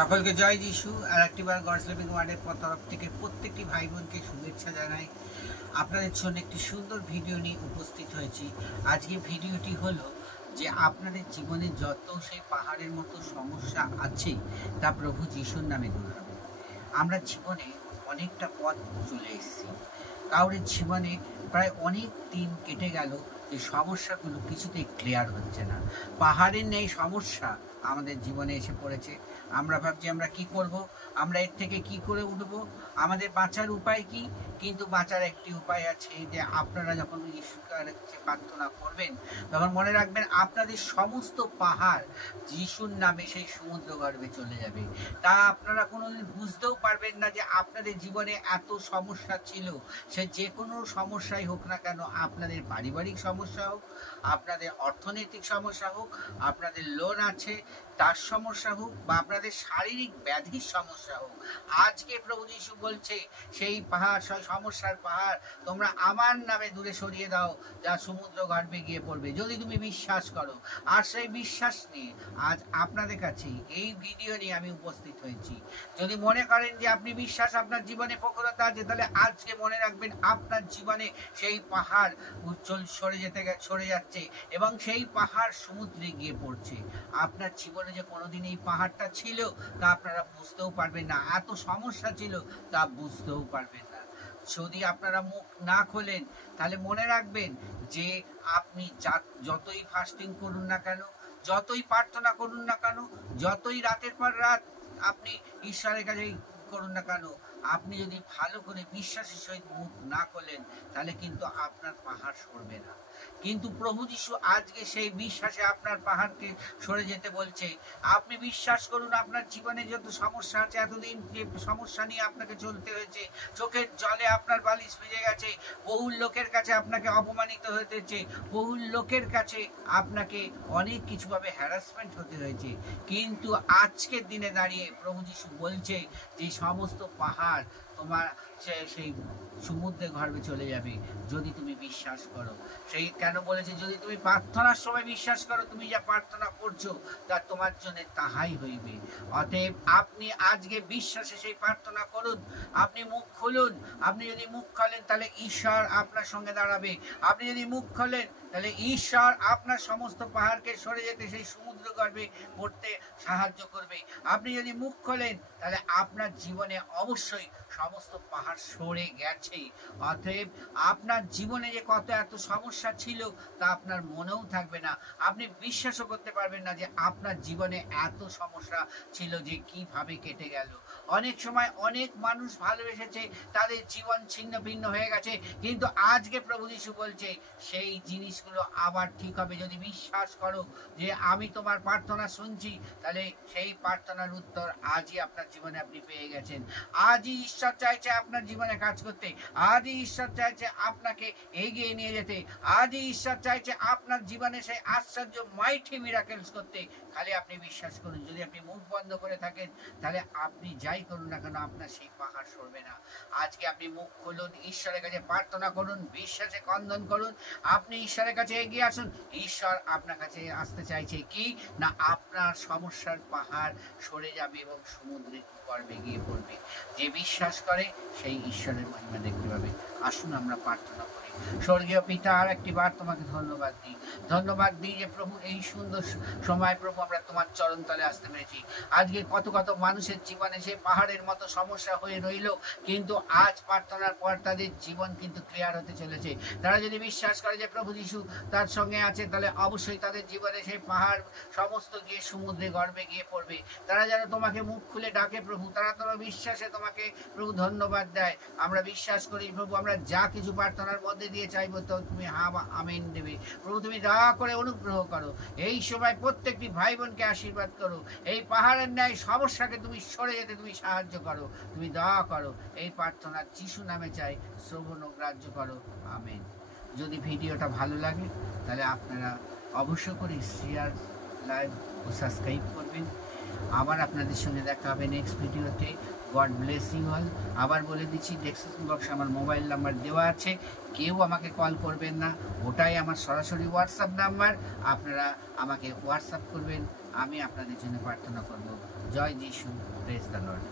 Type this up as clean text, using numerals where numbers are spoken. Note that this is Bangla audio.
সকলকে জয় যিশু। আর একটিবার গডস লিভিং ওয়ার্ডের তরফ থেকে প্রত্যেকটি ভাই বোনকে শুভেচ্ছা জানাই। আপনাদের জন্য একটি সুন্দর ভিডিও নিয়ে উপস্থিত হয়েছি। আজকে ভিডিওটি হলো যে আপনাদের জীবনে যত সেই পাহাড়ের মতো সমস্যা আছে তা প্রভু যিশুর নামে দূর হবে। আমরা জীবনে অনেকটা পথ চলে এসেছি, কারোর জীবনে প্রায় অনেক দিন কেটে গেল যে সমস্যাগুলো কিছুতেই ক্লিয়ার হচ্ছে না। পাহাড়ের নেই সমস্যা আমাদের জীবনে এসে পড়েছে। আমরা ভাবছি আমরা কি করব, আমরা এর থেকে কি করে উঠবো, আমাদের বাঁচার উপায় কি। কিন্তু বাঁচার একটি উপায় আছে, যে আপনারা যখন ঈশ্বরের কাছে প্রার্থনা করবেন তখন মনে রাখবেন আপনাদের সমস্ত পাহাড় যিশুর নামে সেই সমুদ্র গর্ভে চলে যাবে। তা আপনারা কোনোদিন বুঝতেও পারবেন না যে আপনাদের জীবনে এত সমস্যা ছিল। সে যে কোনো সমস্যাই হোক না কেন, আপনাদের পারিবারিক সমস্যা হোক, আপনাদের অর্থনৈতিক সমস্যা হোক, আপনাদের লোন আছে তার সমস্যা হোক, বা আপনাদের শারীরিক ব্যাধির সমস্যা হোক, আজকে প্রভু যিশু বলছে সেই পাহাড়, সেই সমস্যার পাহাড় তোমরা আমার নামে দূরে সরিয়ে দাও, যা সমুদ্র গর্ভে গিয়ে পড়বে, যদি তুমি বিশ্বাস করো। আর সেই বিশ্বাস নিয়ে আজ আপনাদের কাছে এই ভিডিও নিয়ে আমি উপস্থিত হয়েছি। যদি মনে করেন যে আপনি বিশ্বাস আপনার জীবনে প্রখরতা আছে, তাহলে আজকে মনে রাখবেন আপনার জীবনে সেই পাহাড় সরে যাচ্ছে এবং সেই পাহাড় সমুদ্রে গিয়ে পড়ছে। আপনার জীবনে যে কোনোদিন এই পাহাড়টা ছিল তা আপনারা বুঝতেও পারবেন না, এত সমস্যা ছিল তা বুঝতেও পারবেন না। যদি আপনারা মুখ না খোলেন তাহলে মনে রাখবেন যে আপনি যতই ফাস্টিং করুন না কেন, যতই প্রার্থনা করুন না কেন, যতই রাতের পর রাত আপনি ঈশ্বরের কাছে করুন না কেন, আপনি যদি ভালো করে বিশ্বাসের সহিত মুখ না খোলেন তাহলে কিন্তু আপনার পাহাড় সরবে না। কিন্তু প্রভু যিশু আজকে সেই বিশ্বাসে আপনার পাহাড়কে সরে যেতে বলছে। আপনি বিশ্বাস করুন, আপনার জীবনে যত সমস্যা আছে, এতদিন যে সমস্যা নিয়ে আপনাকে চলতে হয়েছে, চোখের জলে আপনার বালিশ ভিজে গেছে, বহু লোকের কাছে আপনাকে অপমানিত হতেছে, বহু লোকের কাছে আপনাকে অনেক কিছুভাবে হ্যারাসমেন্ট হতে হয়েছে, কিন্তু আজকের দিনে দাঁড়িয়ে প্রভু যিশু বলছে যে সমস্ত পাহাড় তোমার সেই সমুদ্রের গর্ভে চলে যাবে যদি তুমি বিশ্বাস করো। সেই কেন বলেছে, যদি তুমি প্রার্থনার সময় বিশ্বাস করো, তুমি যা প্রার্থনা করছো তা তোমার জন্য তাহাই হইবে। অতএব আপনি আজকে বিশ্বাসে সেই প্রার্থনা করুন, আপনি মুখ খুলুন। আপনি যদি মুখ খোলেন তাহলে ঈশ্বর আপনার সঙ্গে দাঁড়াবে। আপনি যদি মুখ খোলেন তাহলে ঈশ্বর আপনার সমস্ত পাহাড়কে সরে যেতে, সেই সমুদ্র গর্ভে পড়তে সাহায্য করবে। আপনি যদি মুখ খোলেন তাহলে আপনার জীবনে অবশ্যই সমস্ত পাহাড় সরে গেছে। অতএব আপনার জীবনে যে কত এত সমস্যা ছিল তা আপনার মনেও থাকবে না, আপনি বিশ্বাসও করতে পারবেন না যে আপনার জীবনে এত সমস্যা ছিল যে কিভাবে কেটে গেল। অনেক সময় অনেক মানুষ ভালোবেসেছে, তাদের জীবন ছিন্ন ভিন্ন হয়ে গেছে, কিন্তু আজকে প্রভু যিশু বলছে সেই জিনিসগুলো আবার ঠিক হবে যদি বিশ্বাস করো যে আমি তোমার প্রার্থনা শুনছি। তাহলে সেই প্রার্থনার উত্তর আজই আপনার জীবনে আপনি পেয়ে গেছেন। আজই ঈশ্বর চাইছে আপনার জীবনে কাজ করতে, আজই ঈশ্বর চাইছে আপনাকে এগিয়ে নিয়ে যেতে, আজই ঈশ্বর চাইছে আপনার জীবনে সেই আশ্চর্য মাইটি মিরাকেলস করতে। খালি আপনি বিশ্বাস করুন। যদি আপনি মুখ বন্ধ করে থাকেন তাহলে আপনি যাই করুন না কেন আপনার সেই পাহাড় সরবে না। আজকে আপনি মুখ খুলুন, ঈশ্বরের কাছে প্রার্থনা করুন, বিশ্বাসে ক্রন্দন করুন, আপনি ঈশ্বরের কাছে এগিয়ে আসুন। ঈশ্বর আপনার কাছে আসতে চাইছে কি না, আপনার সমস্যার পাহাড় সরে যাবে এবং সমুদ্রের গর্ভে গিয়ে পড়বে। যে বিশ্বাস করে সেই ঈশ্বরের মহিমা দেখতে পাবে। আসুন আমরা প্রার্থনা করি। স্বর্গীয় পিতা, আর একটি বার তোমাকে ধন্যবাদ দিই যে প্রভু এই সুন্দর সময় প্রভু আমরা তোমার চরণ তলে আসতে পেরেছি। আজকে কত কত মানুষের জীবনে সেই পাহাড়ের মতো সমস্যা হয়ে রইল, কিন্তু আজ প্রার্থনার পর তাদের জীবন কিন্তু ক্লিয়ার হতে চলেছে। তারা যদি বিশ্বাস করে যে প্রভু যিশু তার সঙ্গে আছে, তাহলে অবশ্যই তাদের জীবনে সেই পাহাড় সমস্ত গিয়ে সমুদ্রে গর্ভে গিয়ে পড়বে। তারা যেন তোমাকে মুখ খুলে ডাকে প্রভু, তারা তোমার বিশ্বাসে তোমাকে প্রভু ধন্যবাদ দেয়। আমরা বিশ্বাস করি প্রভু, আমরা যা কিছু প্রার্থনার মধ্যে দিয়ে চাইবো তো তুমি হ্যাঁ বা আমিন দেবে। প্রভু তুমি দয়া করে অনুগ্রহ করো, এই সময় প্রত্যেকটি ভাই বোনকে আশীর্বাদ করো, এই পাহাড়ের ন্যায় সমস্যাকে তুমি সরে যেতে তুমি সাহায্য করো, তুমি দয়া করো। এই প্রার্থনা যিশু নামে চাই, শ্রবণ ও গ্রাহ্য করো, আমিন। যদি ভিডিওটা ভালো লাগে তাহলে আপনারা অবশ্য করে শেয়ার, লাইক ও সাবস্ক্রাইব করবেন। আবার আপনাদের সঙ্গে দেখা হবে নেক্সট ভিডিওতে। God bless you all. আবার বলে দিচ্ছি, ডেসক্রিপশন বক্সে আমার মোবাইল নাম্বার দেওয়া আছে, কেউ আমাকে কল করবেন না, ওটাই আমার সরাসরি হোয়াটসঅ্যাপ নাম্বার। আপনারা আমাকে হোয়াটসঅ্যাপ করবেন, আমি আপনাদের জন্য প্রার্থনা করব। জয় যিশু, প্রেজ দ্য লর্ড।